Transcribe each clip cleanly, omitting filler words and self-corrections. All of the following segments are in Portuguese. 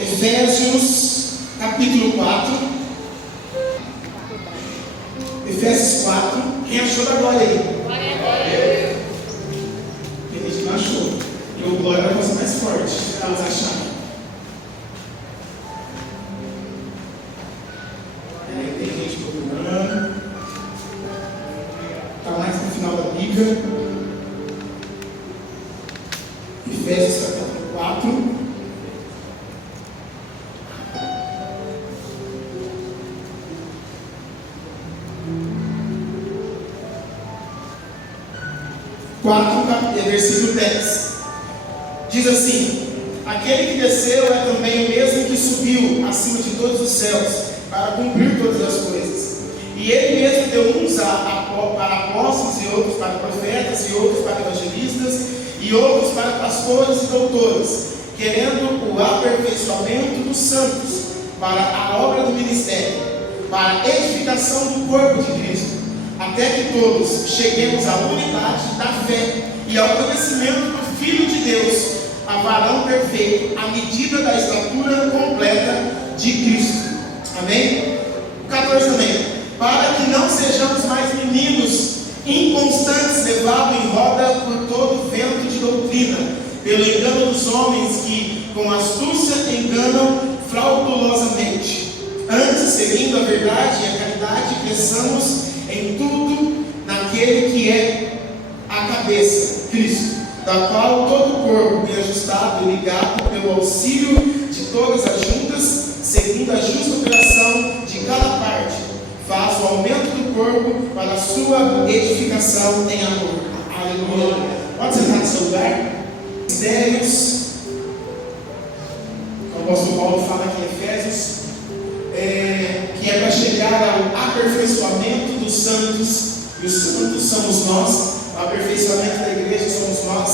Efésios capítulo 4. Efésios 4. Quem achou da glória aí? Glória a Deus. Tem gente que não achou. E o glória era a coisa mais forte para elas acharem. Tem gente procurando. Está mais no final da Bíblia. Efésios capítulo 4. Versículo 10. Diz assim: aquele que desceu é também o mesmo que subiu acima de todos os céus para cumprir todas as coisas. E ele mesmo deu uns para apóstolos, e outros para profetas, e outros para evangelistas, e outros para pastores e doutores, querendo o aperfeiçoamento dos santos para a obra do ministério, para a edificação do corpo de Cristo, até que todos cheguemos à unidade da fé e ao conhecimento do Filho de Deus, a varão perfeito, à medida da estatura completa de Cristo. Amém? 14 também. Para que não sejamos mais meninos inconstantes, levados em roda por todo vento de doutrina, pelo engano dos homens que com astúcia enganam fraudulosamente. Antes, seguindo a verdade e a caridade, cresçamos em tudo naquele que é a cabeça, Cristo, da qual todo o corpo, bem ajustado e ligado pelo auxílio de todas as juntas, seguindo a justa operação de cada parte, faz o aumento do corpo para a sua edificação em amor. Aleluia. Pode sentar no seu lugar. Mistérios, como o apóstolo Paulo fala aqui em Efésios, que é para chegar ao aperfeiçoamento dos santos, e os santos somos nós. O aperfeiçoamento da igreja somos nós.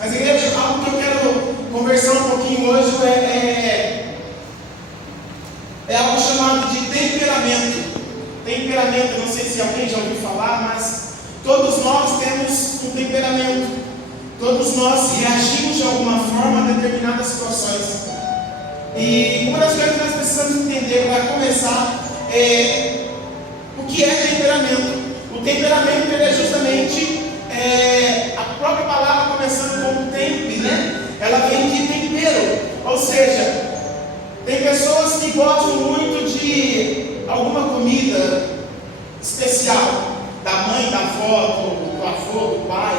Mas, igreja, algo que eu quero conversar um pouquinho hoje é algo chamado de temperamento. Temperamento, não sei se alguém já ouviu falar, mas todos nós temos um temperamento. Todos nós reagimos de alguma forma a determinadas situações. E uma das coisas que nós precisamos entender para começar é o que é temperamento. O temperamento ele é justamente a própria palavra, começando com tempe, né? Ela vem de tempero, ou seja, tem pessoas que gostam muito de alguma comida especial, da mãe, da avó, do avô, do pai.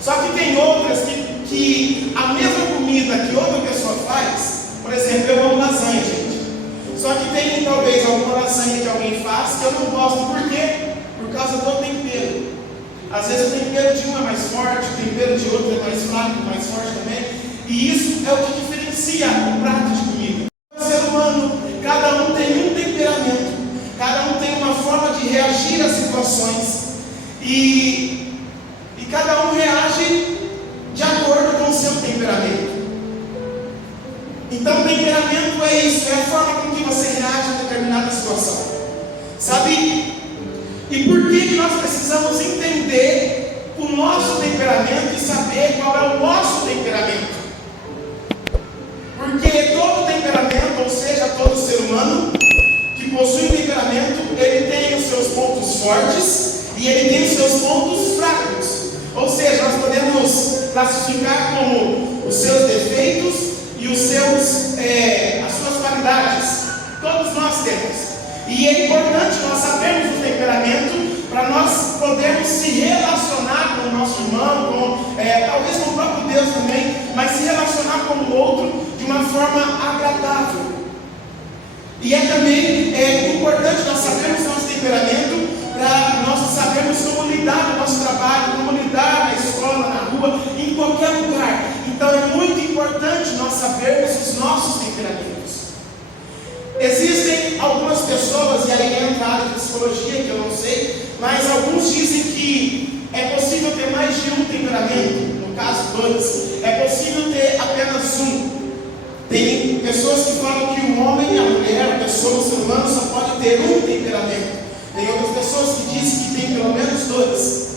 Só que tem outras que a mesma comida que outra pessoa faz, por exemplo, eu amo lasanha, gente. Só que tem talvez alguma lasanha que alguém faz que eu não gosto, por quê? Por causa do tempero. Às vezes o tempero de um é mais forte, o tempero de outro é mais fraco, mais forte também. E isso é o que diferencia um prato de comida. O ser humano, cada um tem um temperamento, cada um tem uma forma de reagir às situações. E cada um reage de acordo com o seu temperamento. Então, temperamento é isso, é a forma com que você reage a determinada situação. Sabe? E por que nós precisamos entender o nosso temperamento e saber qual é o nosso temperamento? Porque todo temperamento, ou seja, todo ser humano que possui um temperamento, ele tem os seus pontos fortes e ele tem os seus pontos fracos. Ou seja, nós podemos classificar como os seus defeitos e as suas qualidades. Todos nós temos. E é importante nós sabermos o temperamento para nós podermos se relacionar com o nosso irmão, talvez com o próprio Deus também, mas se relacionar com o outro de uma forma agradável. E é também importante nós sabermos o nosso temperamento para nós sabermos como lidar no nosso trabalho, como lidar na escola, na rua, em qualquer lugar. Então é muito importante nós sabermos os nossos temperamentos. Existem algumas pessoas, e aí entra a área de psicologia, que eu não sei, mas alguns dizem que é possível ter mais de um temperamento, no caso dois, é possível ter apenas um. Tem pessoas que falam que o homem, a mulher, a pessoa, o ser humano só pode ter um temperamento. Tem outras pessoas que dizem que tem pelo menos dois.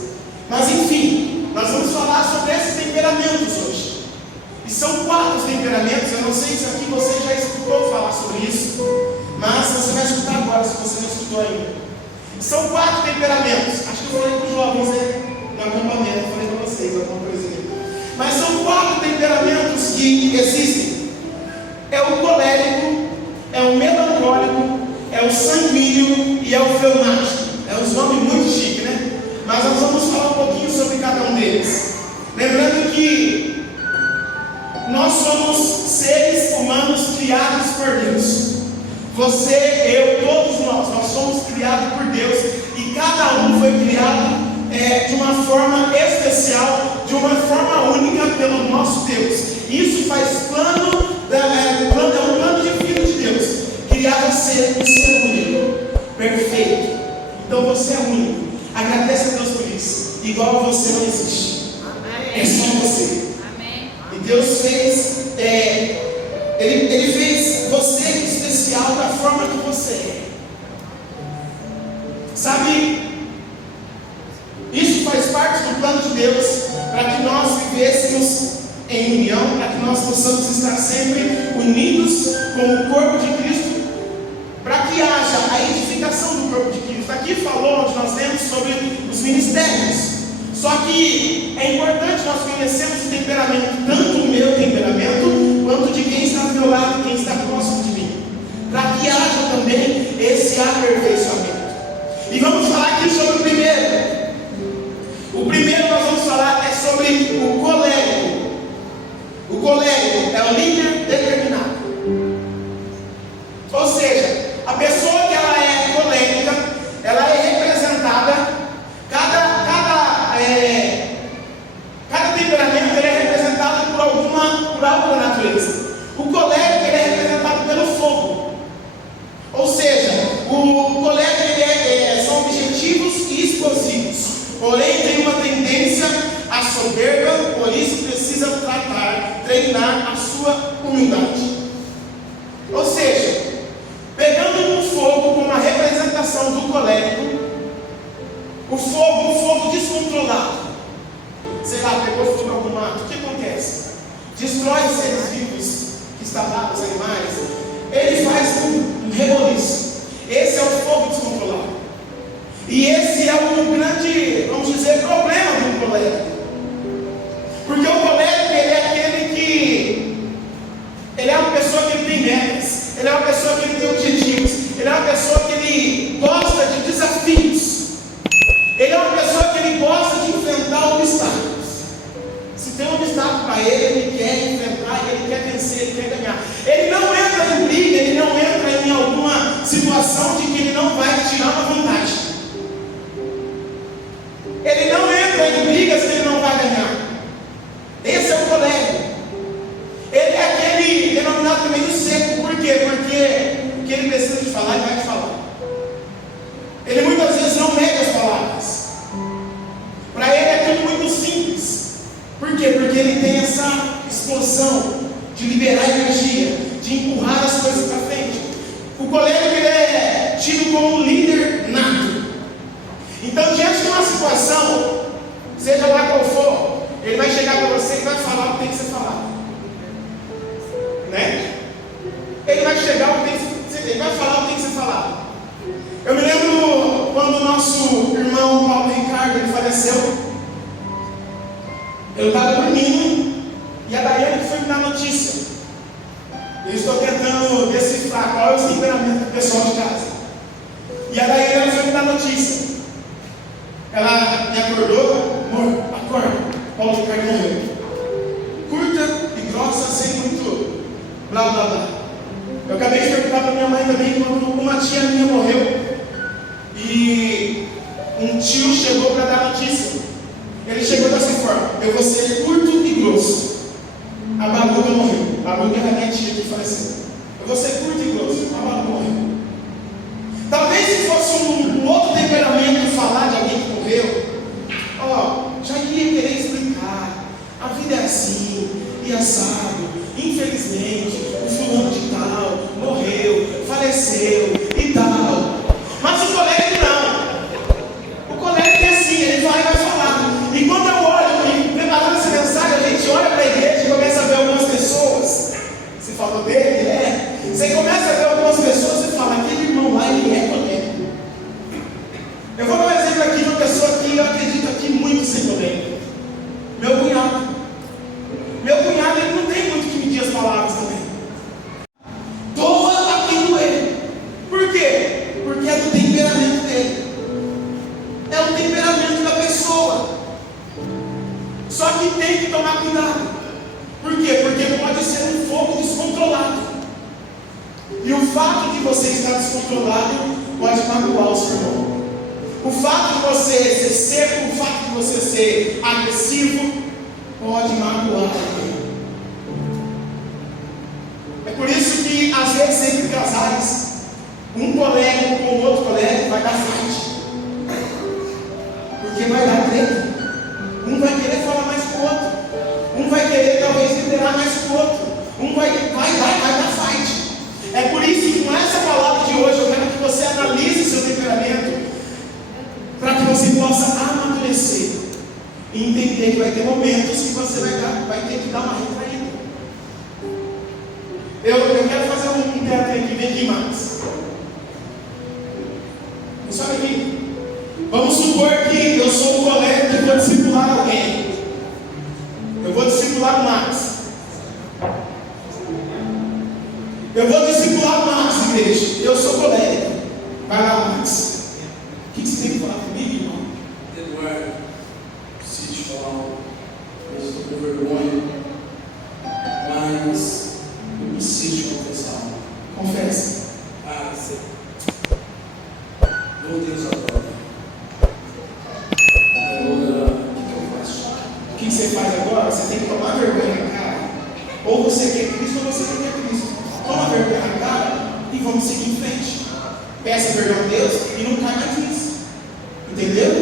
Mas enfim, nós vamos falar sobre esses temperamentos hoje. E são 4 temperamentos, eu não sei se aqui você já escutou São 4 temperamentos. Acho que eu falei para os jovens, né? No acampamento, eu falei para vocês alguma coisinha. Mas são 4 temperamentos que existem. É o colérico, é o melancólico, é o sanguíneo e é o fleumático. É uns nomes muito chiques, né? Mas nós vamos falar um pouquinho sobre cada um deles. Lembrando que nós somos seres humanos criados por Deus. Você, eu, todos nós somos criados por Deus. E cada um foi criado de uma forma especial, de uma forma única pelo nosso Deus. Isso faz plano de filho de Deus. Criado ser um ser único, perfeito. Então você é único. Agradece a Deus por isso. Igual a você não existe. Amém. É só você. Amém. E Deus fez, Ele fez você especial da forma que você é. Sabe? Isso faz parte do plano de Deus para que nós vivêssemos em união, para que nós possamos estar sempre unidos com o corpo de Cristo, para que haja a edificação do corpo de Cristo. Aqui falou, onde nós lemos sobre os ministérios. Só que é importante nós conhecermos o temperamento, tanto o meu temperamento, quanto de quem está do meu lado, quem está próximo de mim, para que haja também esse aperfeiçoamento. E vamos falar aqui sobre o primeiro. O primeiro nós vamos falar é sobre o colérico. O colérico é o líder determinado. Ou seja, a pessoa que ela é colérica, ela é representada, cada temperamento ele é representado por algo da natureza. O colérico ele é representado pelo fogo. Ou seja, o colérico são objetivos e explosivos. Porém, tem uma tendência à soberba, por isso precisa treinar a sua humildade. Ou seja, pegando o fogo como a representação do colérico, o fogo descontrolado, sei lá, pegou fogo em algum mato, o que acontece? Destrói os seres vivos que estão lá, os animais, ele faz um reboliço. Esse é o fogo descontrolado. E esse é um grande, vamos dizer, problema do colérico. Porque o colérico, ele é aquele que, ele é uma pessoa que ele tem metas, ele é uma pessoa que ele tem objetivos, ele é uma pessoa que ele gosta de desafios, ele é uma pessoa que ele gosta de enfrentar obstáculos. Se tem um obstáculo para ele quer enfrentar, ele quer vencer, ele quer ganhar. Ele não entra em briga, ele não entra em alguma situação de que ele não vai tirar uma vantagem. Ele não entra em brigas que ele não vai ganhar. Esse é o colérico. Ele é aquele denominado também do seco. Por quê? Porque o que ele precisa de falar, ele vai te falar. Ele muitas vezes não mede as palavras. Para ele é tudo muito simples. Por quê? Porque ele tem essa explosão de liberar energia, de empurrar as coisas para frente. O colérico ele é tido como um líder nato. Então, diante de uma situação, seja lá qual for, ele vai chegar para você e vai falar o que tem que ser falado. Né? Ele vai chegar o que tem que ser, ele vai falar o que tem que ser falado. Eu me lembro quando o nosso irmão Paulo Ricardo ele faleceu. Eu estava dormindo e a Daiane foi me dar notícia. Eu estou tentando decifrar qual é o temperamento do pessoal de casa. E a Daiane ela foi me dar notícia. Ela me acordou, amor, acorda, Paulo Ricardo morreu. Curta e grossa, sem muito blá blá blá. Eu acabei de perguntar para minha mãe também quando uma tia minha morreu. E um tio chegou para dar notícia. Ele chegou dessa forma: eu vou ser curto e grosso. A Baluga morreu. A Baluga era minha tia que faleceu. Eu vou ser curto e grosso. A Baluga morreu. Talvez se fosse um outro temperamento falar de alguém que morreu, já ia querer explicar. A vida é assim, e assado. Infelizmente, o fulano de tal morreu, faleceu e tal. Mas o colérico não. O colérico é assim, ele vai falar. E quando eu olho, preparando essa mensagem, a gente olha para a igreja e começa a ver algumas pessoas. Você falou dele? Você começa a ver algumas pessoas e fala: aquele irmão lá, ele é colérico. E o fato de você estar descontrolado pode magoar o seu irmão. O fato de você ser seco, o fato de você ser agressivo, pode magoar alguém. É por isso que, às vezes, entre casais, um colega com o outro colega vai dar frente. Porque vai dar treta. Um vai querer falar mais com o outro. Um vai querer, talvez, liderar mais com o outro. Um vai dar fight. É por isso que, com essa palavra de hoje, eu quero que você analise o seu temperamento, para que você possa amadurecer e entender que vai ter momentos que você vai ter que dar uma retraída. Eu quero fazer um teatro aqui, vem aqui, Marcos. Sobe aqui. Vamos supor que eu sou um colega que vou discipular alguém. Eu vou discipular o Marcos. Eu vou discipular o Marcos, igreja. Eu sou colega. Vai lá, Marcos. O que você tem que falar comigo, irmão? Eduardo, preciso te falar, eu estou com vergonha, mas eu preciso te confessar. Confessa. Você não tem essa prova. Agora, o que eu faço? O que você faz agora? Você tem que tomar vergonha na cara. Ou você quer Cristo ou você não quer Cristo. Toma vergonha na cara e vamos seguir em frente. Peça perdão a Deus e não cai mais nisso. Entendeu?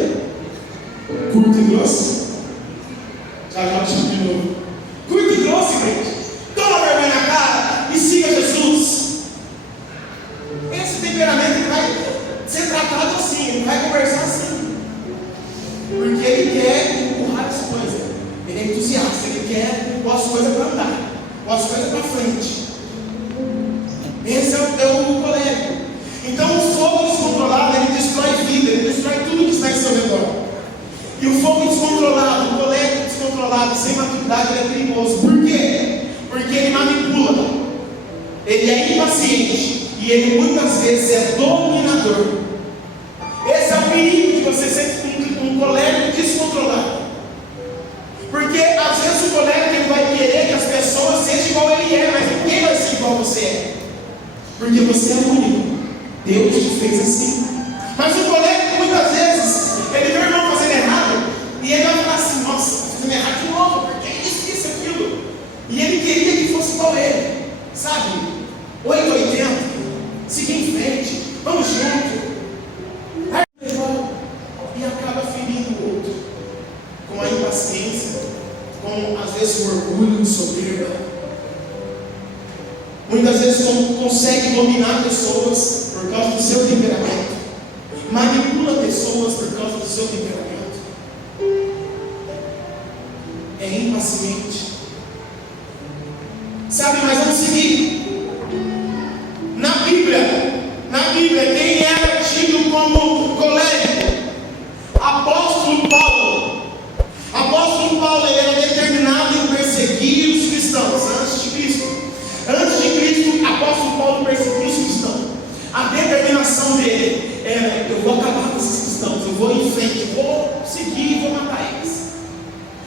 Curto e grosso. Já chamo de novo. Curto e grosso, gente. Toma vergonha na cara e siga Jesus. Esse temperamento ele vai ser tratado assim, ele vai conversar assim. Porque ele quer empurrar as coisas. Ele é entusiasta, ele quer pôr as coisas para andar, pôr as coisas para frente. Esse é o colega. Então o fogo descontrolado, ele destrói vida, ele destrói tudo que está em seu redor. E o fogo descontrolado, o colega descontrolado, sem maturidade, ele é perigoso. Por quê? Porque ele manipula, ele é impaciente e ele muitas vezes é dominador. Esse é o perigo de você ser um colega descontrolado. Porque às vezes o colega ele vai querer que as pessoas sejam igual ele é, mas ninguém vai ser igual você é. Porque você é único. Deus te fez assim. Mas o colega, muitas vezes, ele vê o irmão fazendo errado, e ele vai falar assim: nossa, está fazendo errado de novo, porque isso, aquilo. E ele queria que fosse igual ele, sabe? 880, seguir em frente, vamos junto. E acaba ferindo o outro, com a impaciência, com às vezes o orgulho, soberba. Muitas vezes consegue dominar pessoas por causa do seu temperamento. Manipula pessoas por causa do seu temperamento. É impaciente. Sabe, mas vamos seguir. Na Bíblia, quem era tido como colérico? Apóstolo Paulo. Apóstolo Paulo, ele era determinado em perseguir os cristãos antes de Cristo. Antes de Cristo, apóstolo Paulo perseguiu os cristãos. A determinação dele era: eu vou acabar com esses cristãos, eu vou em frente, eu vou seguir, vou matar eles.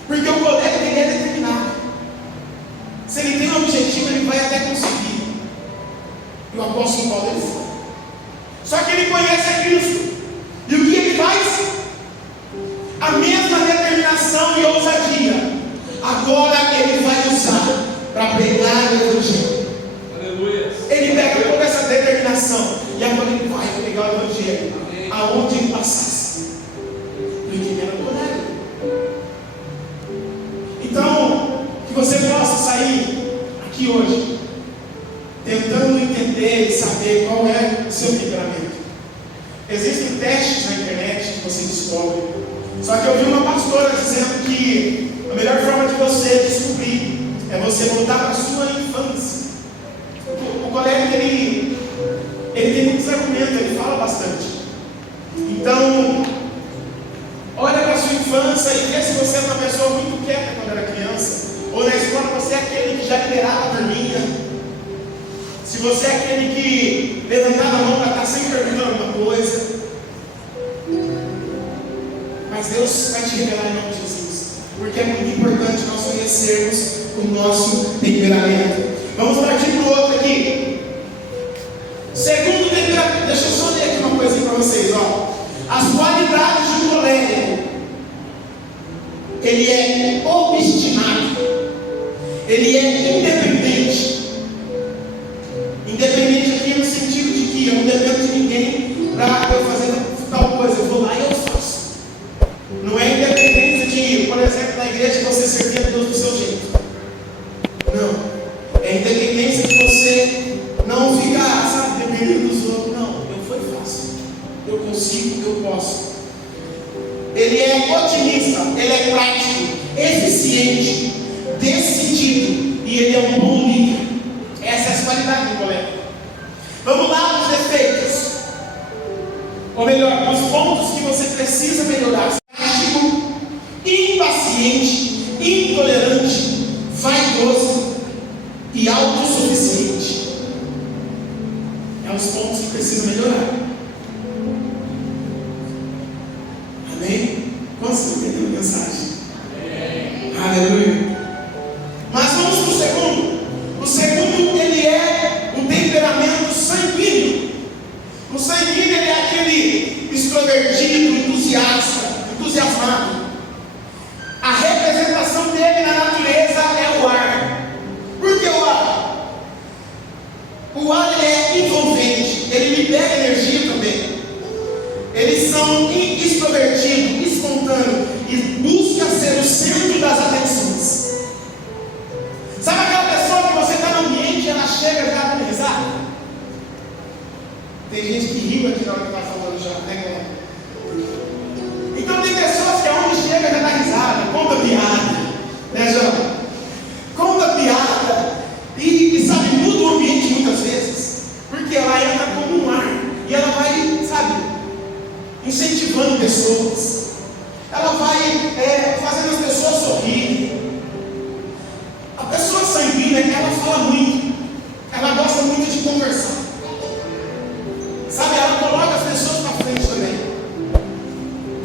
Porque o colega dele é determinado. Se ele tem um objetivo, ele vai até conseguir. E o apóstolo Paulo ele foi. Só que ele conhece a Cristo. E o que ele faz? A mesma determinação e ousadia. Agora ele vai usar para pregar o Evangelho. Aleluia. Ele pega toda essa determinação e agora ele vai pregar o Evangelho. Amém. Aonde ele passasse. Porque ele era colega. Então, que você possa sair aqui hoje tentando entender e saber qual é o seu temperamento. Existem testes na internet que você descobre. Só que eu vi uma pastora dizendo que a melhor forma de você descobrir é você voltar para a sua infância. O colega ele tem muitos argumentos, ele fala bastante. Então, olha para a sua infância e vê se você é uma pessoa muito quieta quando era criança. Ou na escola você é aquele que já liderava a turminha. Se você é aquele que levantava a mão para estar sempre perguntando alguma coisa. Mas Deus vai te revelar em nome de Jesus. Porque é muito importante nós conhecermos o nosso temperamento. Vamos partir para o outro aqui. que eu não dependo de ninguém para eu fazer tal coisa. Eu vou lá e eu faço. Não é independência de, por exemplo, na igreja você servir a Deus do seu jeito. Não. É independência de você não ficar, sabe, dependendo dos outros. Não, eu vou e faço. Eu consigo, eu posso. Ele é otimista, ele é prático, eficiente, decidido e ele é um bom líder. Essa é a qualidade do colega. Vamos lá nos defeitos. Ou melhor, os pontos que você precisa melhorar. Prático, impaciente, intolerante, vaidoso e autossuficiente. É os pontos que precisam melhorar. Amém? Quantos entenderam a mensagem? Amém. Aleluia. Mas vamos para o segundo. O segundo, ele é o temperamento sanguíneo. O sanguíneo, ele é aquele extrovertido, entusiasmado. A representação dele na natureza é o ar. Por que o ar? O ar, ele é envolvente, ele libera energia também. Eles são extrovertidos, espontâneos e buscam ser o centro das atenções. Sabe aquela pessoa que você está no ambiente e ela chega já dando risada? Tem gente que riu aqui na hora que está falando já, né? Então tem pessoas que aonde chega já dá risada, conta piada, né, João? Conta piada e sabe, muda o ambiente muitas vezes, porque ela entra como um ar e ela vai, sabe, incentivando pessoas, ela vai fazendo as pessoas sorrirem. A pessoa sanguínea, ela fala muito, ela gosta muito de conversar, sabe, ela coloca as pessoas para frente também.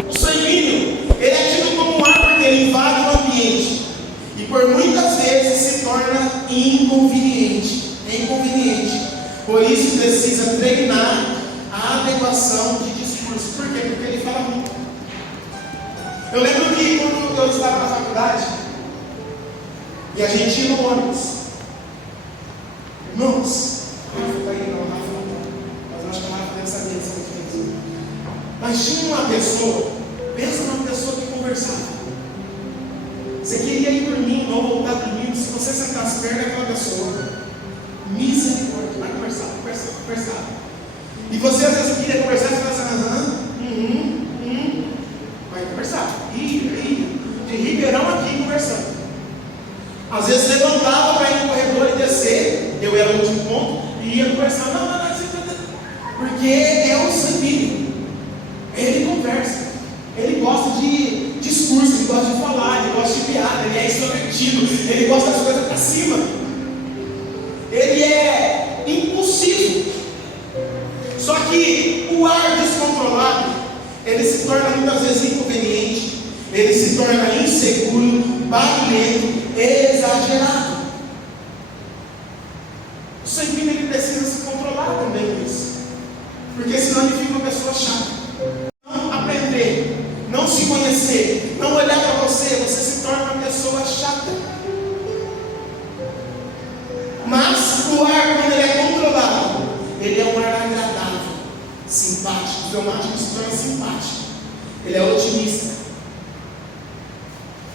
O sanguíneo, ele é tido como um ar porque ele invade o ambiente e por muitas vezes se torna inconveniente. É inconveniente, por isso precisa treinar a adequação de discurso. Por quê? Porque ele fala muito. Eu lembro que quando eu estava na faculdade e a gente ia no ônibus, irmãos, Rafa está aí, não, Rafa não está, mas eu acho que a Rafa deve saber dessa diferença. Mas tinha uma pessoa, pensa numa pessoa que conversava. Você queria ir dormindo ou voltar dormindo, se você sentasse perto daquela pessoa, misericórdia, vai conversar. E você às vezes queria conversar, você fala assim, vai conversar, de Ribeirão aqui conversando. Às vezes levantava para ir no corredor e descer, eu era o último ponto, e ia conversar, porque é o sanguíneo, ele conversa, ele gosta de discurso, ele gosta de falar, ele gosta de piada, ele é extrovertido, ele gosta das coisas para cima, ele é impulsivo. Só que o ar descontrolado, ele se torna muitas vezes inconveniente, ele se torna inseguro, barulhento, exagerado. O sanguíneo, ele precisa se controlar também isso, porque senão ele fica uma pessoa chata. Não aprender, não se conhecer, não olhar para você se torna uma pessoa chata. Mas o ar, quando ele é controlado, ele é um ar agradável, simpático. O fleumático se torna simpático, ele é otimista.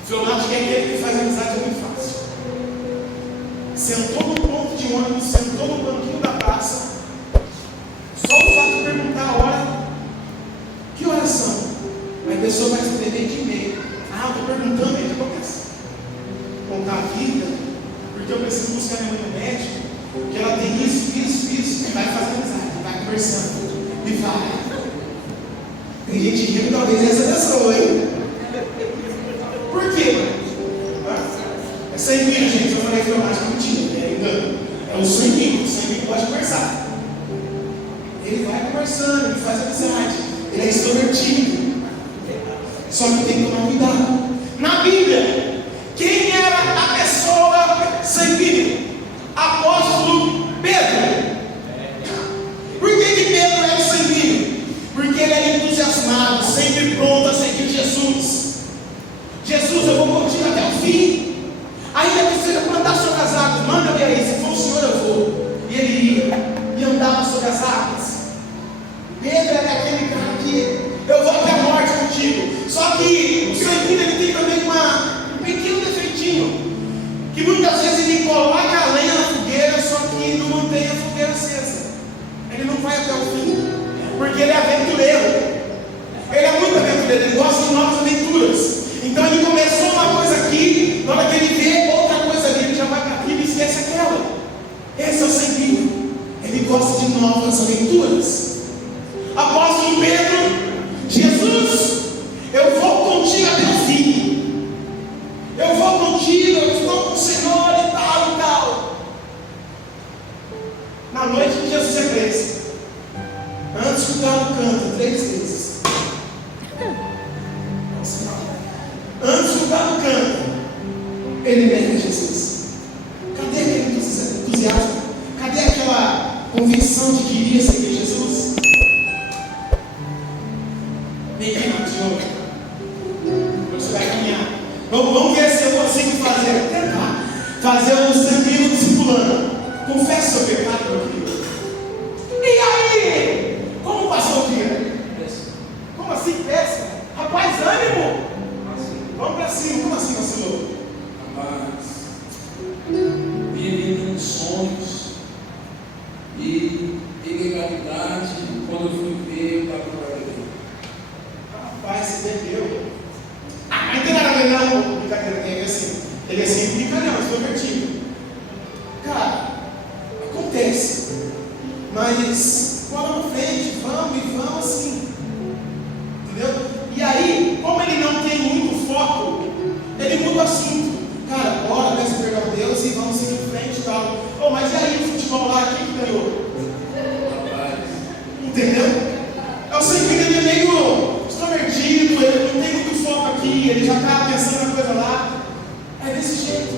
O fleumático é aquele que faz amizade muito fácil. Sentou no ponto de ônibus, sentou no banquinho da praça, só o fato de perguntar a hora, que horas são? A pessoa vai escrever de e-mail. Estou perguntando, aí acontece. Contar a vida, porque eu preciso buscar minha mãe no médico, que ela tem isso, e vai fazer amizade, vai conversando, e vai. Tem gente rindo, talvez essa pessoa, hein? Por quê, mano? É sanguíneo, gente. Eu falei que eu acho que mentira, é engano. É o sanguíneo pode conversar. Ele vai conversando, ele faz amizade, ele é extrovertido. Só que tem que tomar cuidado. Na Bíblia, quem era a pessoa sanguínea? Apóstolo Pedro. Por que Pedro era sanguíneo? Porque ele era entusiasmado, sempre pronto a seguir Jesus. Jesus, eu vou contigo até o fim. Ainda que seja para andar sobre as águas, manda-me aí, se for o Senhor eu vou. E ele ia, e andava sobre as águas. Ele gosta de novas aventuras. Apóstolo Pedro, Jesus, eu vou contigo até o fim. Eu vou contigo, eu estou com o Senhor e tal e tal. Na noite que Jesus é preso, antes que o galo canta 3 vezes. Antes que o galo canta, ele nega Jesus. Cadê aquele entusiasmo? Cadê aquela convicção de que iria seguir Jesus? Ninguém continuou. Você vai caminhar. Vamos ver se eu consigo tentar fazer um sanguíneo discipulando. Confesse seu pecado, meu querido. E aí? Como passou o dia? Como assim, péssimo? Rapaz, ânimo! Vamos pra cima. Como assim, pastor? Rapaz, vivendo nos sonhos e ilegalidade. Quando eu fui ver, eu estava com ele. Rapaz, você bebeu. Mas não tem nada a ver, não. Brincadeira, ele é assim, brincadeira, eu estou divertido. Cara, acontece. Mas, bola na frente, vamos assim. Entendeu? E aí, como ele não tem muito foco, ele muda o assunto. Cara, bora, peça perdão a Deus e vamos seguir em frente e tal. Mas e aí, o futebol lá, quem que ganhou? Entendeu? Eu sei que ele é meio extrovertido, ele não tem muito foco aqui, ele já está pensando na coisa lá. É desse jeito.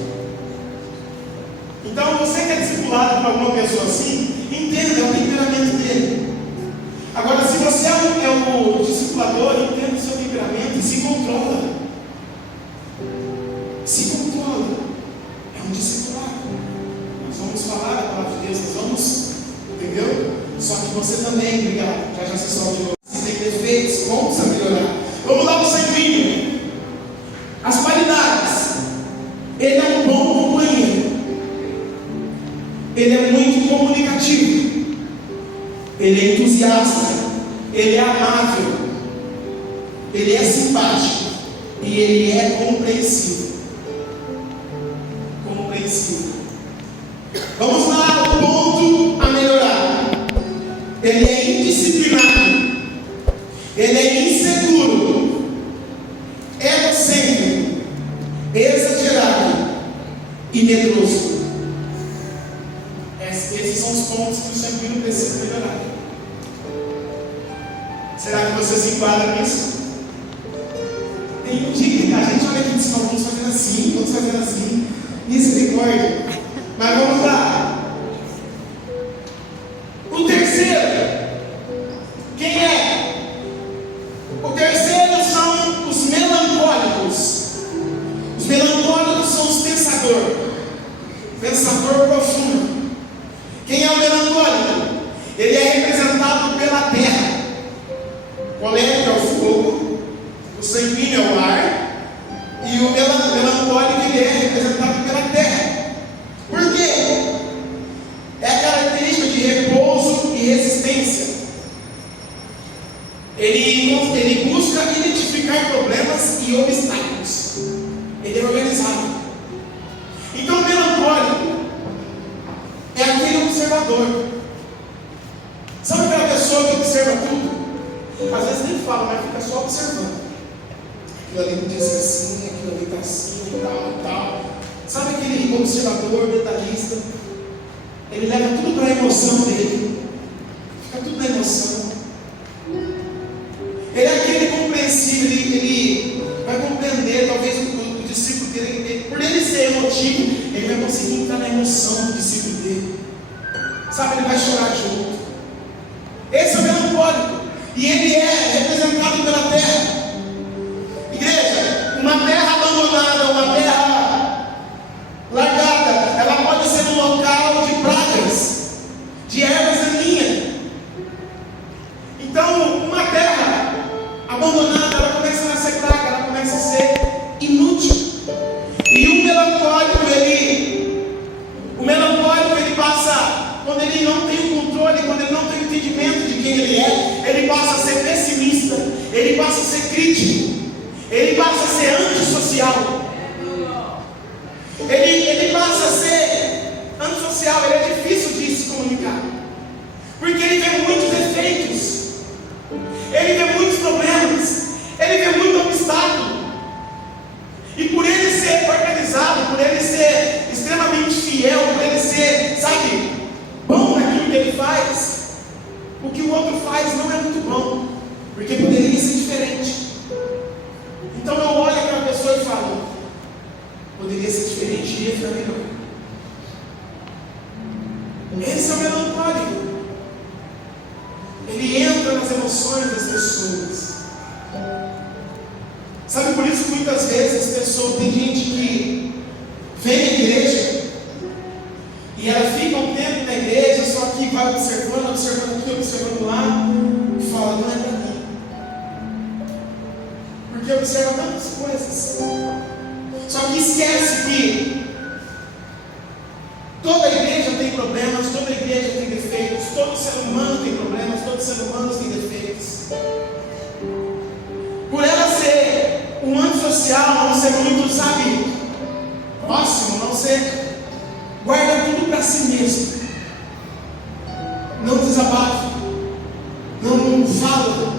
Então, você que é discipulado por alguma pessoa assim, entenda, é o temperamento dele. Agora, se você é o discipulador, entenda o seu temperamento e se controla. Se controla. É um discipulado. Nós vamos falar da palavra de Deus, nós vamos, entendeu? Só que você também, obrigado, já se solta de novo. Você tem defeitos, pontos a melhorar. Vamos lá para o sanguíneo. As qualidades. Ele é um bom companheiro. Ele é muito comunicativo. Ele é entusiasta. Ele é amável. Ele é simpático. E ele é compreensivo. Compreensivo. Vamos lá, o ponto a melhorar. Ele é indisciplinado. Ele é inseguro. Egocêntrico. Exagerado. E medroso. Esses são os pontos que o sanguíneo precisa melhorar. Será que você se enquadra nisso? Tem um dia, a gente olha aqui de cima, alguns fazendo assim, outros fazendo assim. Misericórdia. Mas vamos lá. O terceiro. Quem é? O terceiro são os melancólicos. Os melancólicos são os pensadores. Pensador profundo. Quem é o melancólico? Ele é representado pela terra. Colérico é o fogo, o sanguíneo é o ar, e o melancólico ele é representado pela terra. Por quê? É a característica de repouso e resistência. Ele busca identificar problemas e obstáculos. Ele é organizado. Então o melancólico é aquele observador. Sabe aquela pessoa que observa tudo? Às vezes nem fala, mas fica só observando. Aquilo ali diz assim, aquilo ali está assim, e tal. Sabe aquele observador, detalhista? Ele leva tudo para a emoção dele. Fica tudo na emoção. Ele é aquele compreensivo, ele vai compreender, talvez o discípulo dele, por ele ser emotivo, ele vai conseguir entrar na emoção do discípulo dele. Sabe, ele vai chorar junto. Esse é o melancólico. E ele é representado pela terra. Igreja, uma terra abandonada, uma terra largada, ela pode ser um local de pragas, de ervas daninhas. Então, uma terra abandonada, ela começa a ser praga, ela começa a ser inútil. E o melancólico, ele passa, quando ele não tem o controle, quando ele não tem o entendimento de quem ele é, ele passa a ser pessimista, ele passa a ser crítico, ele passa a ser antissocial. Ele passa a ser antissocial, ele é difícil de se comunicar. ele faz, o que o outro faz não é muito bom, porque poderia ser diferente. Então eu olho aquela pessoa e falo, poderia ser diferente e ia ficar melhor. Esse é o melancólico. Ele entra nas emoções das pessoas. Sabe, por isso que muitas vezes as pessoas, tem gente que vem à igreja e ela fica um tempo na igreja, só que vai observando aqui, observando lá, e fala, não é para mim. Porque observa tantas coisas. Só que esquece que toda igreja tem problemas, toda igreja tem defeitos, todo ser humano tem problemas, todo ser humano tem defeitos. Por ela ser um antissocial, não ser muito, sabe, próximo, não ser, guarda tudo para si mesmo, não desabafa, não fala.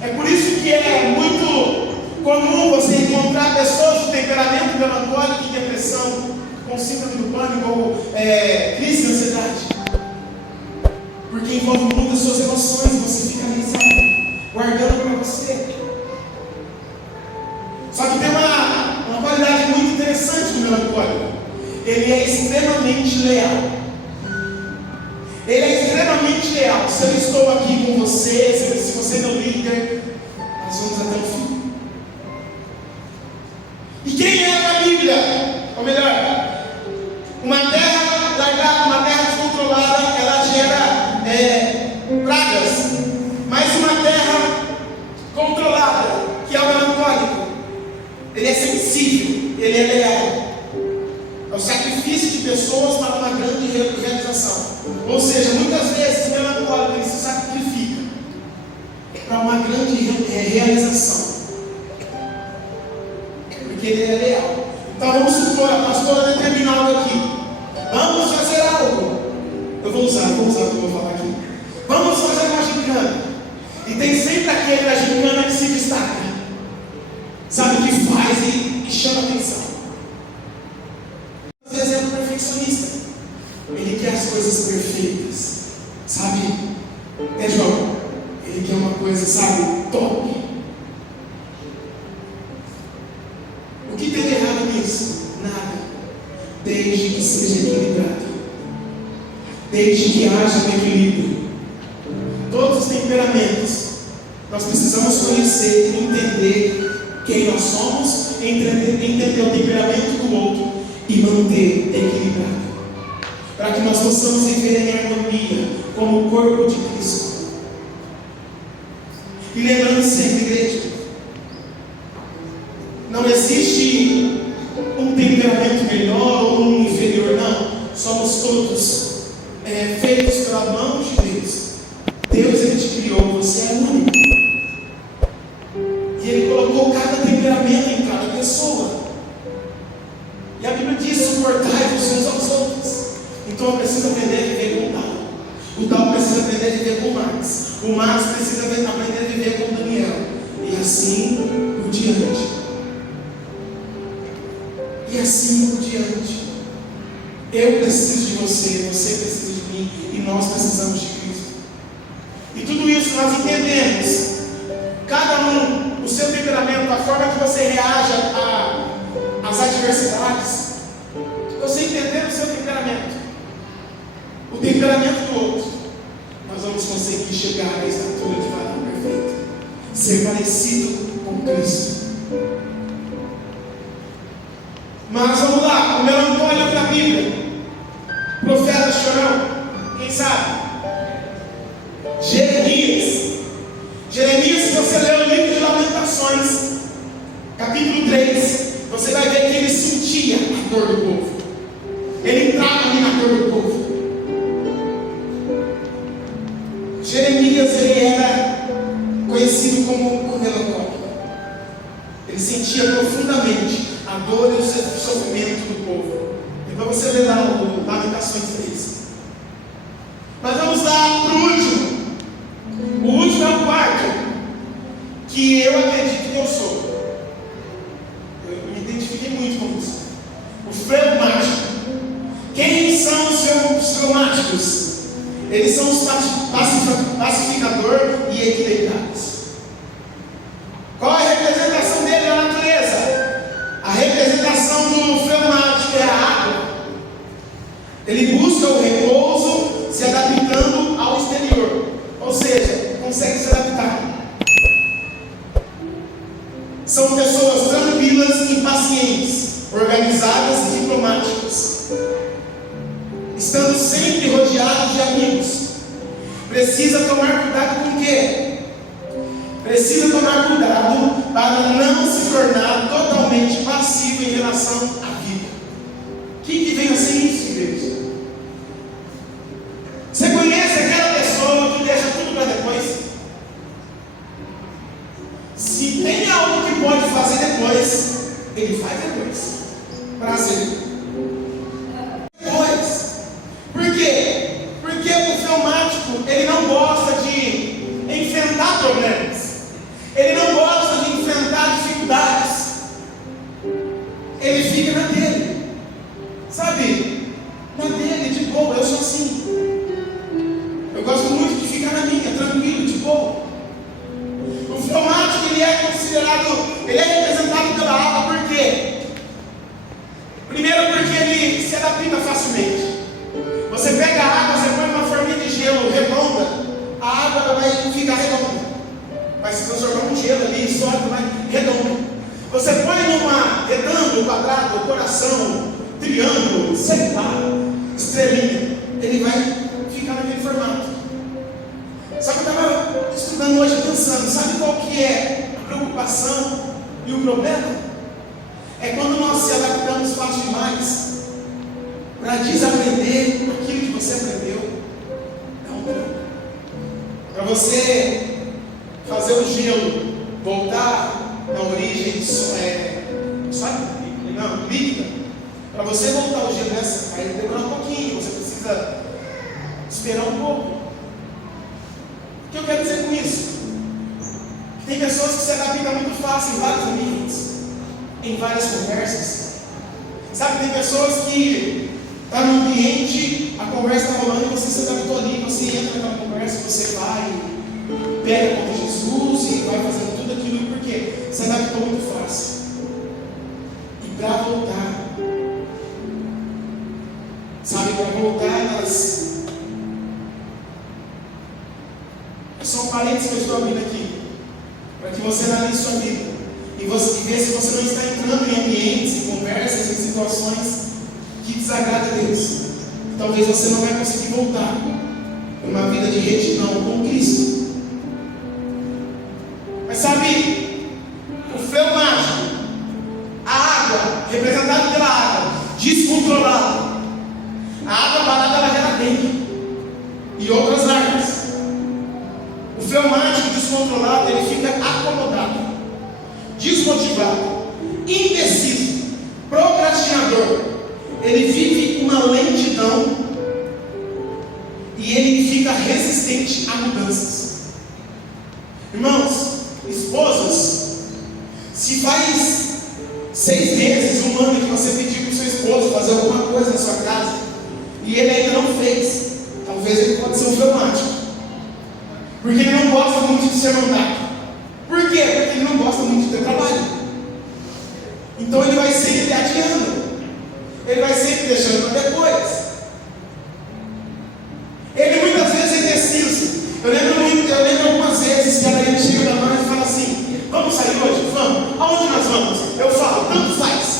É por isso que é muito comum você encontrar pessoas de temperamento melancólico e depressão, com síndrome do pânico ou crise de ansiedade, porque envolve muitas suas emoções e você fica ali, sabe, guardando para você. Só que tem uma qualidade muito interessante do melancólico. Ele é extremamente leal. Ele é extremamente leal. Se eu estou aqui com você, se você é meu líder, nós vamos até o fim. E quem é na Bíblia? Ou melhor, uma terra largada, uma terra descontrolada, ela gera pragas. Mas uma terra controlada, que é o melancólico, ele é sensível, ele é leal. É o sacrifício de pessoas para uma grande realização. Ou seja, muitas vezes o melancólico ele se sacrifica para uma grande realização, porque ele é leal. Então vamos supor, a pastora determina algo aqui. Vamos fazer algo. Eu vou usar o que eu vou falar aqui. Vamos fazer uma gincana. E tem sempre aquele da gincana que se destaca. Sabe o que faz e chama atenção. Às vezes é um perfeccionista. Ele quer as coisas perfeitas. Sabe? João? Ele quer uma coisa, sabe, top. O que tem de errado nisso? Nada. Desde que seja equilibrado. Desde que haja um equilíbrio. Todos os temperamentos nós precisamos conhecer e entender quem nós somos, entender o temperamento do outro e manter equilibrado, para que nós possamos viver em harmonia como o corpo de Cristo. E lembrando sempre, igreja, não existe um temperamento melhor ou um inferior, não. Somos todos feitos pela mão de Deus. Deus, Ele te criou, você é único. E Ele colocou cada temperamento em cada pessoa. E a Bíblia diz: suportai-vos uns aos outros. Então eu preciso aprender a viver com o Tal. O Tal precisa aprender a viver com o Max. O Max precisa aprender a viver com o Daniel. E assim por diante. E assim por diante. Eu preciso de você, você precisa de mim, e nós precisamos de Cristo. E tudo isso nós entendemos. Cada um, o seu temperamento, a forma que você reage às adversidades. Você entender o seu temperamento, o temperamento do outro, nós vamos conseguir chegar à estatura de varão perfeito, ser parecido com Cristo. Mas vamos lá, o melancólico da Bíblia, profeta chorão, quem sabe? Jeremias, se você ler o livro de Lamentações, capítulo 3, você vai ver que ele sentia a dor do povo, ele entrava ali na dor do povo. Jeremias, ele era conhecido como o melancólico, ele sentia profundamente a dor e o sofrimento do povo. Então você lê lá no Lamentações 3. Mas vamos lá para o último. O último é o quarto, que eu acredito que eu sou. Eu me identifiquei muito com isso. O fleumático. Quem são os fleumáticos? Eles são os pacificador e equilibrados. Qual é a representação dele na natureza? A representação do fleumático é a água. Ele busca o repouso, se adaptando ao exterior. Ou seja, consegue se adaptar. São pessoas tranquilas e pacientes, organizadas e diplomáticas, estando sempre rodeados de amigos. Precisa tomar cuidado com o quê? Precisa tomar cuidado para não se tornar totalmente passivo em relação à vida. O que vem a ser isso, igreja? Você conhece aquela pessoa que deixa tudo para depois? Se tem algo que pode fazer depois, ele faz depois. Prazer. Depois. Por quê? Porque o fleumático, ele não gosta de enfrentar problemas. Ele não gosta de enfrentar dificuldades. Ele fica na dele. Sabe? Na dele, de boa. Eu sou assim. Eu gosto muito de ficar na minha, tranquilo, de boa. O fleumático, ele é considerado, ele é representado pela água, por quê? Primeiro porque ele se adapta facilmente. Você pega a água, você põe uma forminha de gelo redonda, a água ela vai ficar redonda. Vai se transformar num gelo ali, sólido, vai redondo. Você põe numa retângulo, quadrado, coração, triângulo, sei lá, estrelinha, ele vai ficar naquele formato. Só que eu estava estudando hoje pensando, sabe qual que é a preocupação e o problema? É quando nós se adaptamos fácil demais para desaprender aquilo que você aprendeu. É um problema. Para você fazer o gelo voltar na origem líquida, para você voltar o gelo nessa, aí demora um pouquinho, você precisa esperar um pouco. O que eu quero dizer com isso? Que tem pessoas que se adaptam muito fácil em vários ambientes, em várias conversas. Sabe, tem pessoas que estão no ambiente, a conversa está rolando e você se adaptou ali, você entra naquela conversa, você vai, pega contra Jesus e vai fazendo tudo aquilo, porque se adaptou muito fácil. E para voltar, sabe, para voltar nas. São parentes que eu estou abrindo aqui, para que você analise sua vida e ver se você não está entrando em ambientes, em conversas, em situações que desagradam a Deus. Talvez você não vai conseguir voltar uma vida de retidão com Cristo. Mas sabe, o fleumático, a água, representada pela água, descontrolada, a água parada ela gera dengue e outras águas. O fleumático descontrolado, ele fica acomodado, desmotivado, indeciso, procrastinador. Ele vive uma lentidão e ele fica resistente a mudanças. Irmãos, esposas, se faz 6 meses, 1 ano que você pediu para o seu esposo fazer alguma coisa na sua casa e ele ainda não fez, talvez ele pode ser um fleumático. Porque ele não gosta muito de ser mandado. Por quê? Porque ele não gosta muito de ter trabalho. Então ele vai sempre adiando. Ele vai sempre deixando para depois. Ele muitas vezes é indeciso. Eu lembro algumas vezes que a Daiane chega da mãe e fala assim: vamos sair hoje? Vamos. Aonde nós vamos? Eu falo: tanto faz.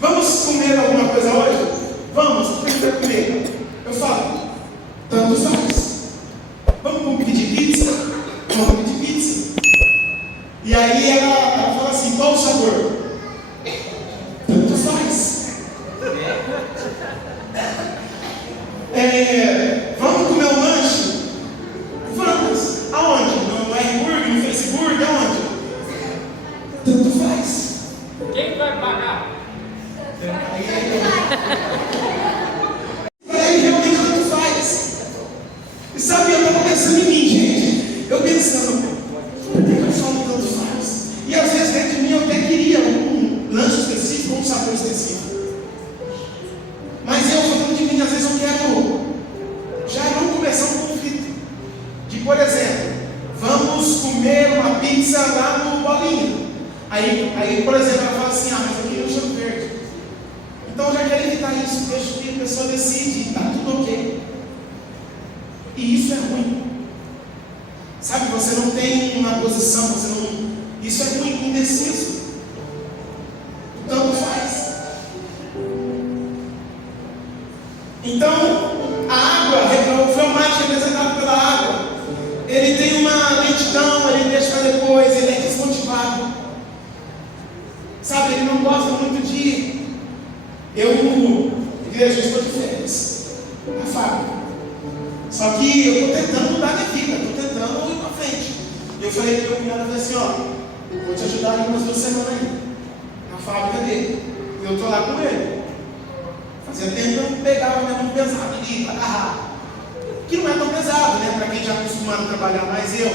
Vamos comer alguma coisa hoje? Vamos. O que você vai comer? Eu falo: tanto faz. Vamos pedir pizza? Vamos pedir pizza. E aí ela fala assim: qual o sabor? Tanto faz. Vamos comer um lanche? Vamos. Aonde? No R-Burger, no Facebook? Aonde? Tanto faz. Quem vai pagar? Aí realmente tanto faz. E sabe, eu estava pensando em mim, gente. Eu pensando, por que eu falo tanto faz? E às vezes dentro de mim eu até queria um lanche específico ou um sabor específico. Mas eu falando de mim, às vezes eu quero pizza lá no Bolinha. Aí, por exemplo, ela fala assim, mas eu queria o cheiro verde. Então eu já quero evitar isso, deixa que a pessoa decide, está tudo ok. E isso é ruim. Sabe, você não tem uma posição, isso é ruim, indeciso. Tanto faz. Então, a água, o fleumático representado pela água, ele tem uma lentidão, ele deixa para depois, ele é desmotivado. Sabe, ele não gosta muito de... Igreja, eu estou de férias, na fábrica. Só que eu estou tentando mudar minha vida, estou tentando ir para frente. E eu falei para o meu cunhado, assim, vou te ajudar em umas 2 semanas aí, na fábrica dele. E eu estou lá com ele. Fazia tempo que eu não pegava minha mão pesada ali para agarrar. Que não é tão pesado, né? Para quem já é acostumado a trabalhar, mas eu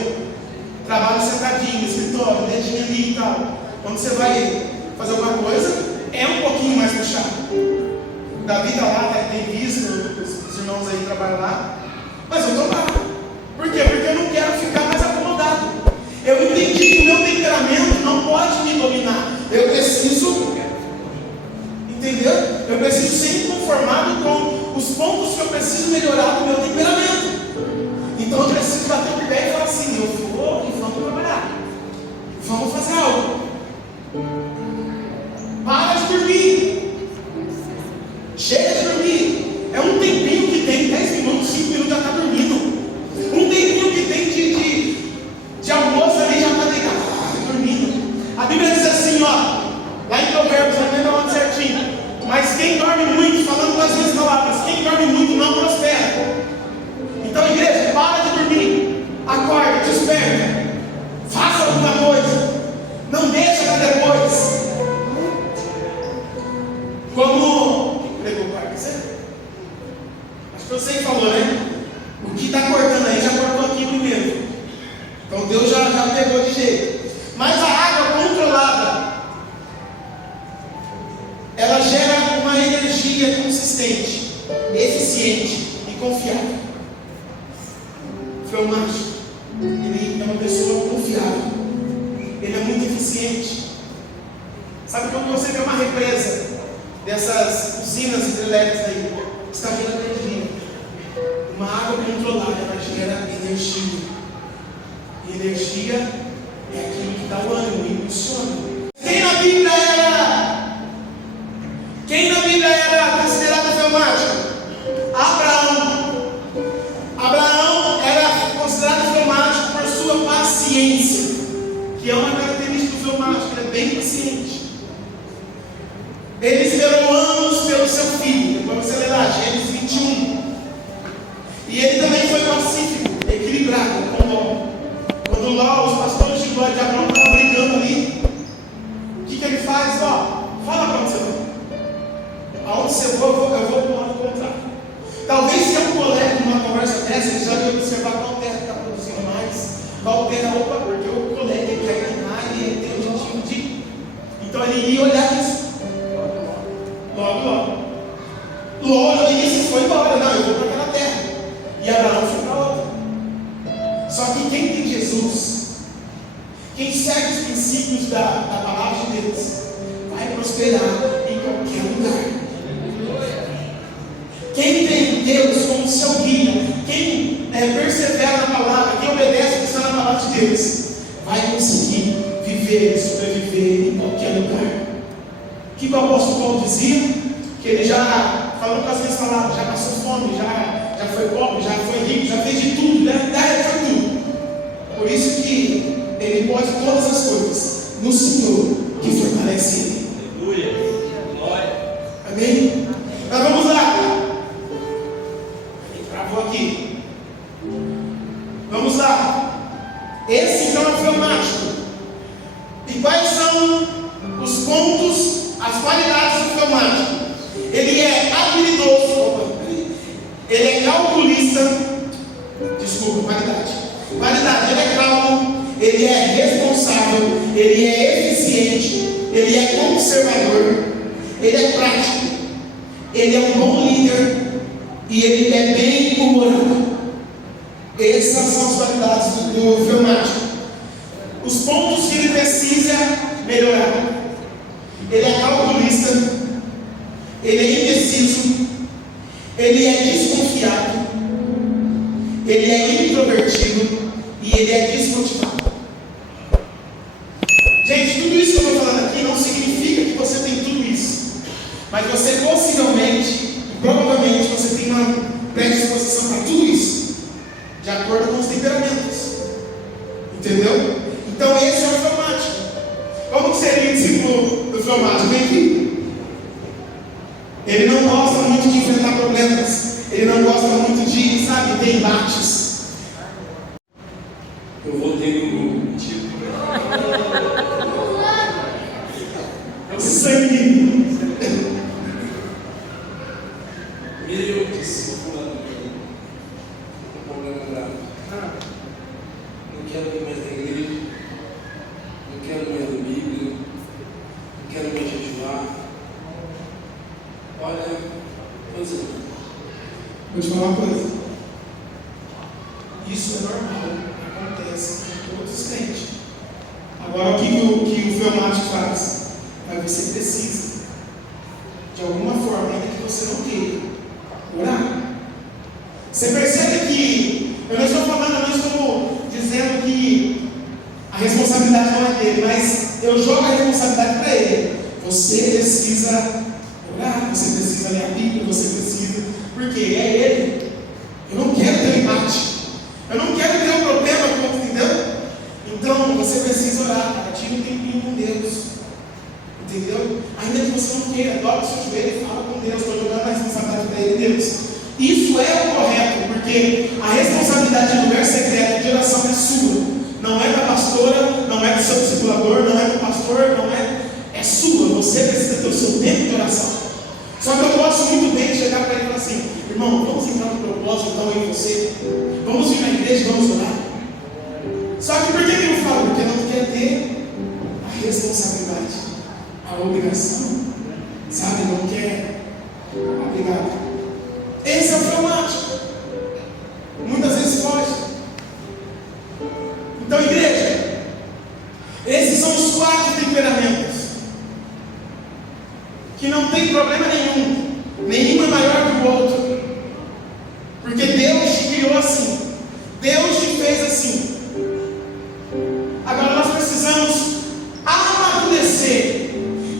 trabalho sentadinho no escritório, dedinho ali e tal. Quando você vai fazer alguma coisa, é um pouquinho mais puxado. Davi está lá, tem visto, os irmãos aí trabalham lá, mas eu estou lá. Por quê? Porque eu não quero ficar mais acomodado. Eu entendi que o meu temperamento não pode me dominar. Eu preciso, entendeu? Eu preciso ser inconformado com os pontos que eu preciso melhorar do meu temperamento. Então eu preciso bater o pé e falar assim, eu vou e vamos trabalhar. Vamos fazer algo. Para de dormir. Chega de dormir. É um tempinho que tem, 10 minutos, 5 minutos já está dormindo. Um tempinho que tem de almoço ali já está deitado, dormindo. A Bíblia diz assim, lá em Provérbios, não lembro onde certinho. Mas quem dorme muito, falando com as minhas palavras, quem dorme muito não prospera. Então, igreja, para de dormir. Acorda, desperta. Faça alguma coisa. Não deixa para depois. Como pregou o pai, acho que você que falou, né? O que está cortando aí já cortou aqui primeiro. Então Deus já pegou de jeito. Mas a água controlada, ela gera uma energia consistente, eficiente e confiável. Fleumático, ele é uma pessoa confiável. Ele é muito eficiente. Sabe quando você vê uma represa dessas usinas hidrelétricas aí, está gerando energia. Uma água controlada, ela gera energia. E energia é aquilo que dá o ânimo, impulsiona. Quem na Bíblia era considerado fleumático? Abraão. Abraão era considerado fleumático por sua paciência, que é uma característica do fleumático, ele é bem paciente. Ele esperou anos pelo seu filho. Depois você lê lá, Gênesis 21. E ele também foi pacífico, equilibrado, com Ló. Quando Ló, os pastores de Ló e de Abraão estavam brigando ali, o que ele faz? Fala para onde você vai. Aonde você for, eu vou para o lado contrário. Talvez se um colega numa conversa dessa, ele já ia observar qual terra está produzindo mais, qual terra, porque o colega quer ganhar e ele tem o objetivo de. Então ele ia olhar isso. Logo. Ló olhou isso e foi embora. Não, eu vou para aquela terra. E Abraão foi para outra. Só que quem tem Jesus, quem segue os princípios da palavra de Deus, vai prosperar em qualquer lugar. Quem tem Deus como seu guia, quem persevera na palavra, quem obedece o que está na palavra de Deus, vai conseguir viver, sobreviver em qualquer lugar. O que o apóstolo Paulo dizia? Que ele já falou com as minhas palavras, já passou fome, já foi pobre, já foi rico, já fez de tudo, né? Foi tudo. Por isso que ele pode todas as coisas no Senhor que fortalece ele. Aleluia. Glória. Amém? Mas vamos lá. Ele travou aqui. Vamos lá. Esse então é o fleumático. E quais são os pontos, as qualidades do fleumático? Ele é habilidoso, ele é calculista, qualidade, ele é calmo, ele é responsável, ele é eficiente, ele é conservador, ele é prático, ele é um bom líder e ele é bem humorado. Essas são as qualidades do fleumático. os pontos que ele precisa melhorar. Ele é calculista, ele é indeciso, ele é desconfiado, ele é introvertido e ele é desmotivado. Gente, tudo isso que eu estou falando aqui não significa que você tem tudo isso, mas você possivelmente, provavelmente, você tem uma predisposição para tudo isso, de acordo com os temperamentos. Entendeu? Então esse é o fleumático. Como que seria o discípulo do fleumático? Vem aqui. Ele não gosta muito de enfrentar problemas. Ele não gosta muito de, sabe, ter embates. Eu voltei no tipo. Sangue. Eu disse, um problema grave. Não quero ir mais na igreja, não quero mais na Bíblia, não quero mais jejuar. Olha, coisa. Vou te falar uma coisa. Isso é normal, acontece com todos os crentes. Agora, o que o fleumático faz? Mas você precisa, de alguma forma, ainda que você não queira, orar. Você percebe que eu não estou dizendo que a responsabilidade não é dele, mas eu jogo a responsabilidade para ele. Você precisa orar, você precisa ler a Bíblia, você precisa, porque é ele. Eu não quero ter embate, eu não quero ter um problema, entendeu? Então você precisa orar, cara. Tira um tempinho com Deus, entendeu? Ainda que você não queira, dobra o seu joelho e fala com Deus. Estou jogando a responsabilidade para ele, Deus. Isso é o correto, porque a responsabilidade do lugar secreto de oração é sua, não é da pastora, não é do seu discipulador, não é do pastor, não é, é sua. Você precisa ter o seu tempo de oração. Só que eu posso muito bem chegar para ele e falar assim: irmão, vamos entrar no propósito, então eu e você, vamos vir na igreja, vamos orar. Só que por que eu falo? Porque não quer ter a responsabilidade, a obrigação, sabe? Não quer. Obrigado. Esse é o fleumático. Muitas vezes foge. Então, igreja, esses são os 4 temperamentos que não tem problema nenhum é maior que o outro, porque Deus te criou assim, Deus te fez assim. Agora nós precisamos amadurecer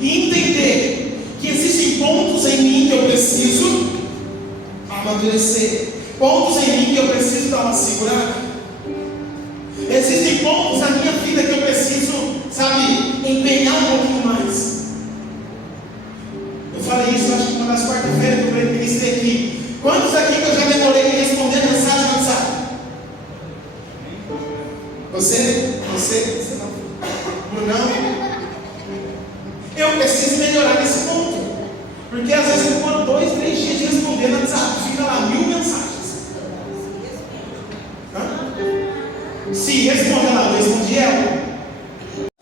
e entender que existem pontos em mim que eu preciso amadurecer, pontos em mim que eu preciso dar uma segurada. Existem pontos na minha vida que eu preciso, sabe, empenhar um pouquinho mais. Eu falei isso, acho que uma das quarta-feiras que eu ministrei aqui. Quantos aqui que eu já demorei em responder mensagem no WhatsApp? Você não. Eu preciso melhorar nesse ponto, porque às vezes eu demoro 2, 3 dias de responder no WhatsApp, fica lá 1000 mensagens. Se responder lá, eu respondi ela.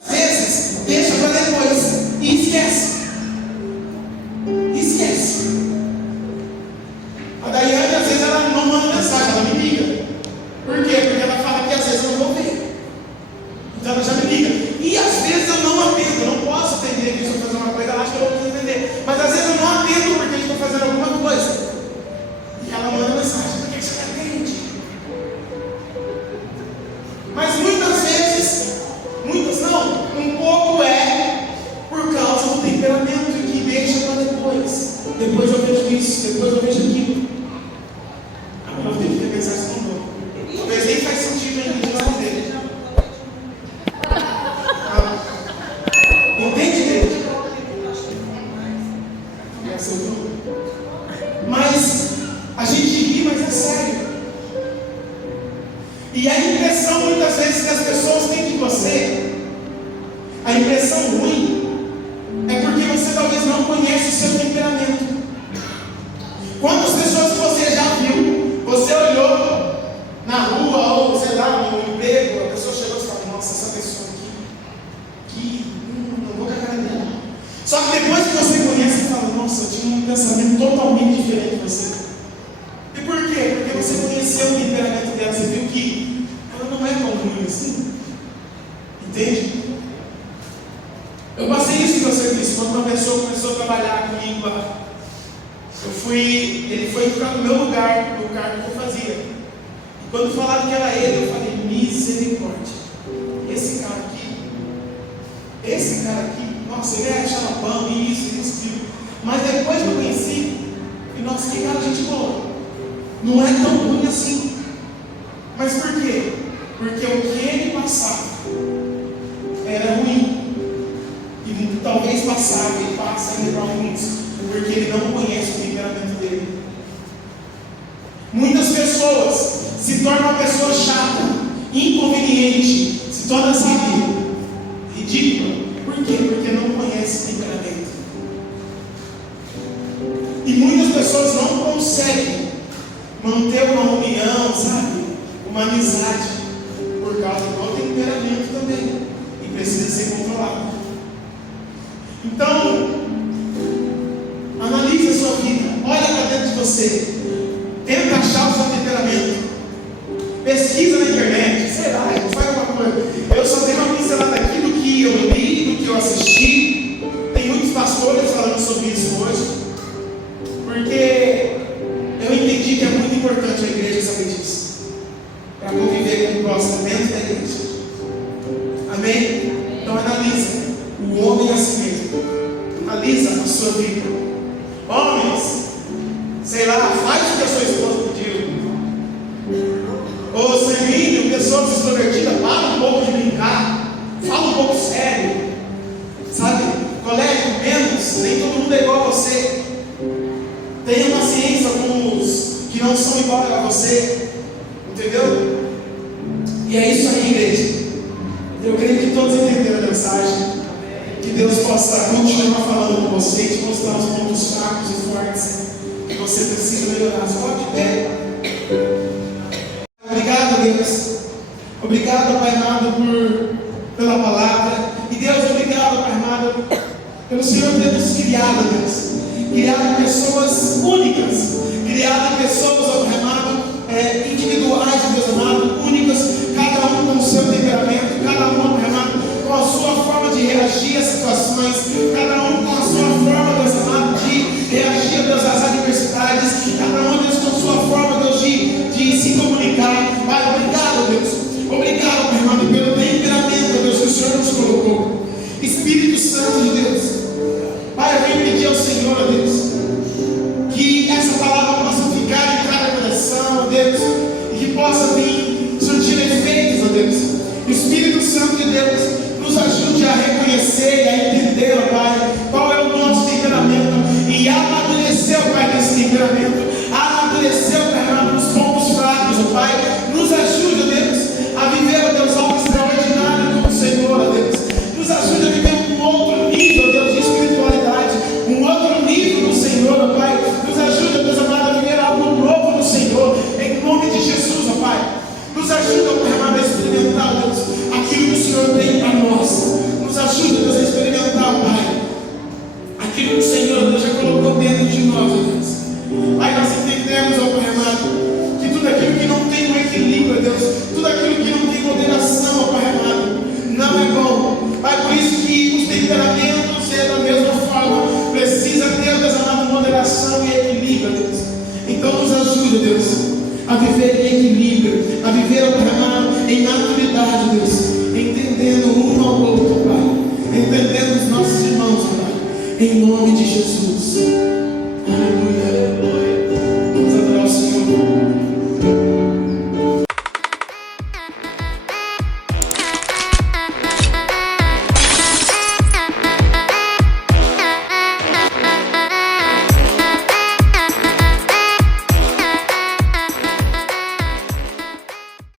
Às vezes, deixa para depois e esquece. A Daiane, às vezes, ela não manda mensagem, ela me liga. Por quê? Porque ela fala que às vezes eu não vou ver. Então ela já me liga. E às vezes eu não atendo, eu não posso atender que eu estou fazendo uma coisa, ela acha que eu não preciso atender. Mas às vezes eu não atendo porque eu estou fazendo alguma coisa. E ela manda mensagem: por que você não atende? Mas muitas vezes, muitas não, um pouco é por causa do temperamento que deixa para depois. Depois eu vejo isso, depois eu vejo aquilo. Agora eu tenho que ter mensagem que não dou. Talvez nem faz sentido ainda de responder. Entende, gente? Mas a gente ri, mas é sério. E a impressão muitas vezes que as pessoas têm de você, a impressão ruim, é porque você talvez não conhece o seu temperamento. Quantas pessoas que você já viu, você olhou na rua ou sei lá, no emprego, a pessoa chegou e falou: nossa, essa pessoa aqui, não vou com a cara dela. Só que depois que você conhece, você fala: nossa, eu tinha um pensamento totalmente diferente de você. E por quê? Porque você conheceu o temperamento dela, você viu que ela não é tão ruim assim. Entende? Eu passei isso que você disse, quando uma pessoa começou a trabalhar comigo lá. Ele foi ficar no meu lugar, no cargo que eu fazia. E quando falaram que era ele, eu falei, misericórdia. Esse cara aqui, nossa, ele achava bom, isso, aquilo. Mas depois que eu conheci, e nossa, que cara de gente boa. Não é tão ruim assim. Mas por quê? Porque o que ele passava era ruim. E talvez passava e passa ainda para alguns, porque ele não conhece o temperamento dele. Muitas pessoas se tornam uma pessoa chata, inconveniente, se torna, sabe, ridícula. Por quê? Porque não conhece o temperamento. E muitas pessoas não conseguem manter uma união, sabe, uma amizade, por causa do temperamento também, e precisa ser controlado. Então, analise a sua vida, olha para dentro de você, tenta achar o seu temperamento, pesquisa na internet, sei lá, faz alguma coisa. Eu só tenho uma pincelada aqui do que eu li, do que eu assisti. Tem muitos pastores falando sobre isso hoje, porque eu entendi que é muito importante a igreja saber disso, para conviver com o próximo dentro da igreja. Amém? Então analisa. O homem é assim mesmo. Analisa a sua vida. Homens, sei lá, faz o que a sua esposa pediu. Ô sanguíneo, pessoas extrovertidas, para um pouco de brincar, fala um pouco sério. Sabe, colega, menos, nem todo mundo é igual a você. Tenha paciência com os que não são igual a você. Entendeu? E é isso aí, igreja. Eu creio que todos entenderam a mensagem. Que Deus possa continuar falando com você, te mostrar os pontos fracos e fortes que você precisa melhorar. Só de pé. Obrigado, Deus. Obrigado, Pai amado, pela palavra. E Deus, obrigado, Pai amado, pelo Senhor ter nos criado, Deus. Criado pessoas únicas. Criado pessoas, ó Pai amado, individuais, Deus amado, únicas. Cada um com o seu temperamento. Cada um, Pai amado, com a sua forma de reagir às situações, cada um com a sua forma, Deus amado, de reagir, Deus, às adversidades, cada um, Deus, com a sua forma, Deus, de se comunicar. Pai, obrigado, Deus. Obrigado, Pai amado, pelo temperamento, Deus, que o Senhor nos colocou. Espírito Santo de Deus, Pai, eu venho pedir ao Senhor, Deus, que essa palavra possa ficar em cada coração, Deus, e que possa vir surtir efeitos, Deus. Espírito Santo de Deus, nos ajude a reconhecer e a entender, ó Pai, qual é o nosso temperamento e amadurecer, ó Pai, nesse temperamento, amadurecer, ó Pai, nos pontos fracos, ó Pai, nos ajude, ó Deus, a viver, ó Deus, algo extraordinário com o Senhor, ó Deus, nos ajude a viver um outro nível, ó Deus, de espiritualidade, um outro nível no Senhor, ó Pai, nos ajude, ó Deus amado, a viver algo novo no Senhor, em nome de Jesus, ó Pai, nos ajude, ó Pai amado, a experimentar, Deus, aquilo que o Senhor tem para nós. Nos ajuda, Deus, a experimentar, Pai, aquilo que o Senhor, Deus, já colocou dentro de nós, Deus. Pai, nós entendemos, ó Pai amado, que tudo aquilo que não tem um equilíbrio, Deus, tudo aquilo que não tem moderação, ó Pai amado, não é bom. Pai, por isso que os temperamentos, da mesma forma, precisa ter, Deus amado, moderação e equilíbrio, Deus. Então nos ajuda, Deus, a viver em equilíbrio, a viver, ó Pai amado, em maturidade, Deus, entendendo um ao outro, Pai, entendendo os nossos irmãos, Pai, em nome de Jesus.